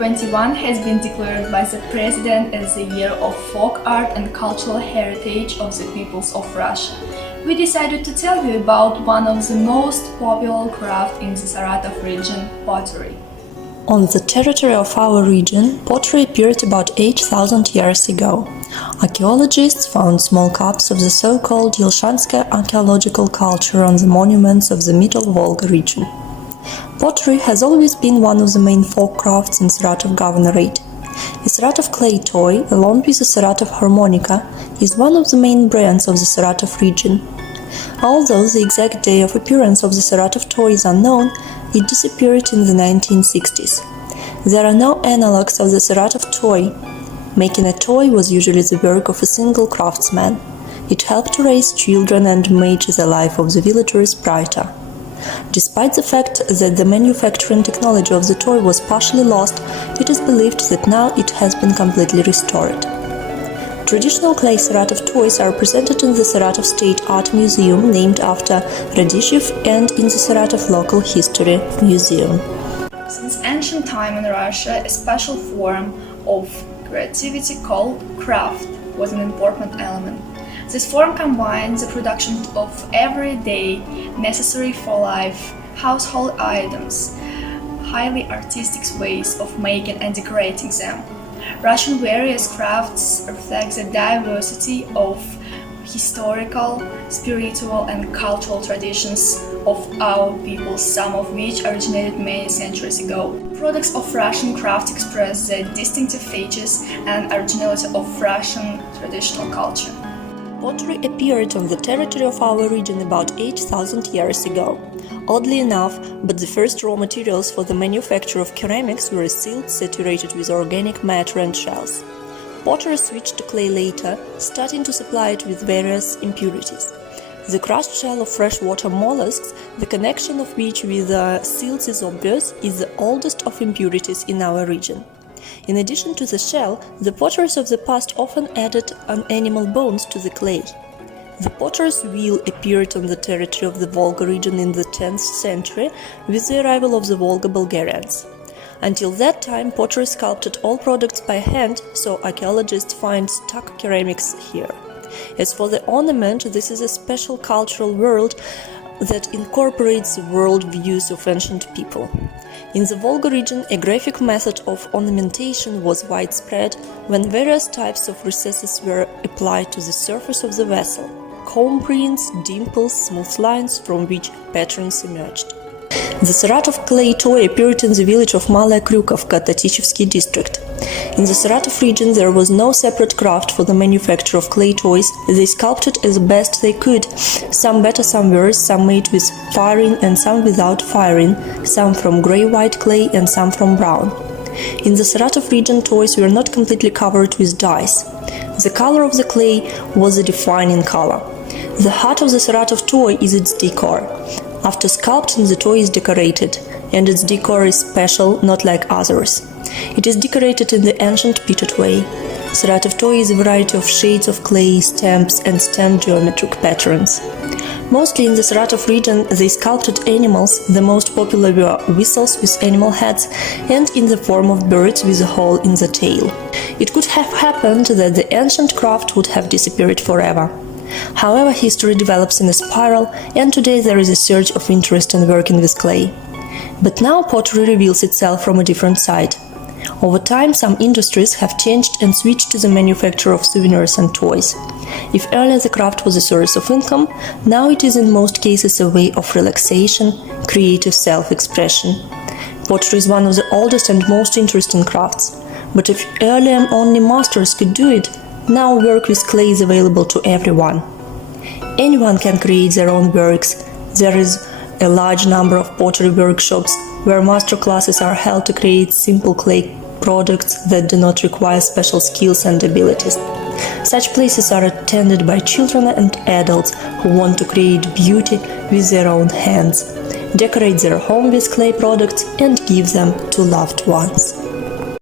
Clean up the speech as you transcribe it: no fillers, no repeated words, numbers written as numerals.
2021 has been declared by the President as the Year of Folk Art and Cultural Heritage of the Peoples of Russia. We decided to tell you about one of the most popular crafts in the Saratov region, pottery. On the territory of our region, pottery appeared about 8,000 years ago. Archaeologists found small cups of the so-called Yelshanskaya archaeological culture on the monuments of the Middle Volga region. Pottery has always been one of the main folk crafts in Saratov Governorate. The Saratov clay toy, along with the Saratov harmonica, is one of the main brands of the Saratov region. Although the exact day of appearance of the Saratov toy is unknown, it disappeared in the 1960s. There are no analogues of the Saratov toy. Making a toy was usually the work of a single craftsman. It helped to raise children and made the life of the villagers brighter. Despite the fact that the manufacturing technology of the toy was partially lost, it is believed that now it has been completely restored. Traditional clay Saratov toys are presented in the Saratov State Art Museum, named after Radishchev, and in the Saratov Local History Museum. Since ancient time in Russia, a special form of creativity called craft was an important element. This form combines the production of everyday, necessary for life, household items, highly artistic ways of making and decorating them. Russian various crafts reflect the diversity of historical, spiritual and cultural traditions of our people, some of which originated many centuries ago. Products of Russian craft express the distinctive features and originality of Russian traditional culture. Pottery appeared on the territory of our region about 8,000 years ago. Oddly enough, but the first raw materials for the manufacture of ceramics were silt saturated with organic matter and shells. Pottery switched to clay later, starting to supply it with various impurities. The crushed shell of freshwater mollusks, the connection of which with the silts is obvious, is the oldest of impurities in our region. In addition to the shell, the potters of the past often added animal bones to the clay. The potter's wheel appeared on the territory of the Volga region in the 10th century with the arrival of the Volga Bulgarians. Until that time, pottery sculpted all products by hand, so archaeologists find stuck ceramics here. As for the ornament, this is a special cultural world that incorporates the world views of ancient people. In the Volga region, a graphic method of ornamentation was widespread when various types of recesses were applied to the surface of the vessel: comb prints, dimples, smooth lines from which patterns emerged. The Saratov clay toy appeared in the village of Malaya Kryukovka, Tatichevsky district. In the Saratov region there was no separate craft for the manufacture of clay toys. They sculpted as best they could, some better, some worse, some made with firing and some without firing, some from grey-white clay and some from brown. In the Saratov region toys were not completely covered with dyes. The color of the clay was a defining color. The heart of the Saratov toy is its decor. After sculpting, the toy is decorated, and its decor is special, not like others. It is decorated in the ancient pitted way. Saratov toy is a variety of shades of clay, stamps and stamped geometric patterns. Mostly in the Saratov region they sculpted animals. The most popular were whistles with animal heads and in the form of birds with a hole in the tail. It could have happened that the ancient craft would have disappeared forever. However, history develops in a spiral, and today there is a surge of interest in working with clay. But now pottery reveals itself from a different side. Over time, some industries have changed and switched to the manufacture of souvenirs and toys. If earlier the craft was a source of income, now it is in most cases a way of relaxation, creative self-expression. Pottery is one of the oldest and most interesting crafts. But if earlier only masters could do it, now work with clay is available to everyone. Anyone can create their own works. There is a large number of pottery workshops where master classes are held to create simple clay products that do not require special skills and abilities. Such places are attended by children and adults who want to create beauty with their own hands, decorate their home with clay products and give them to loved ones.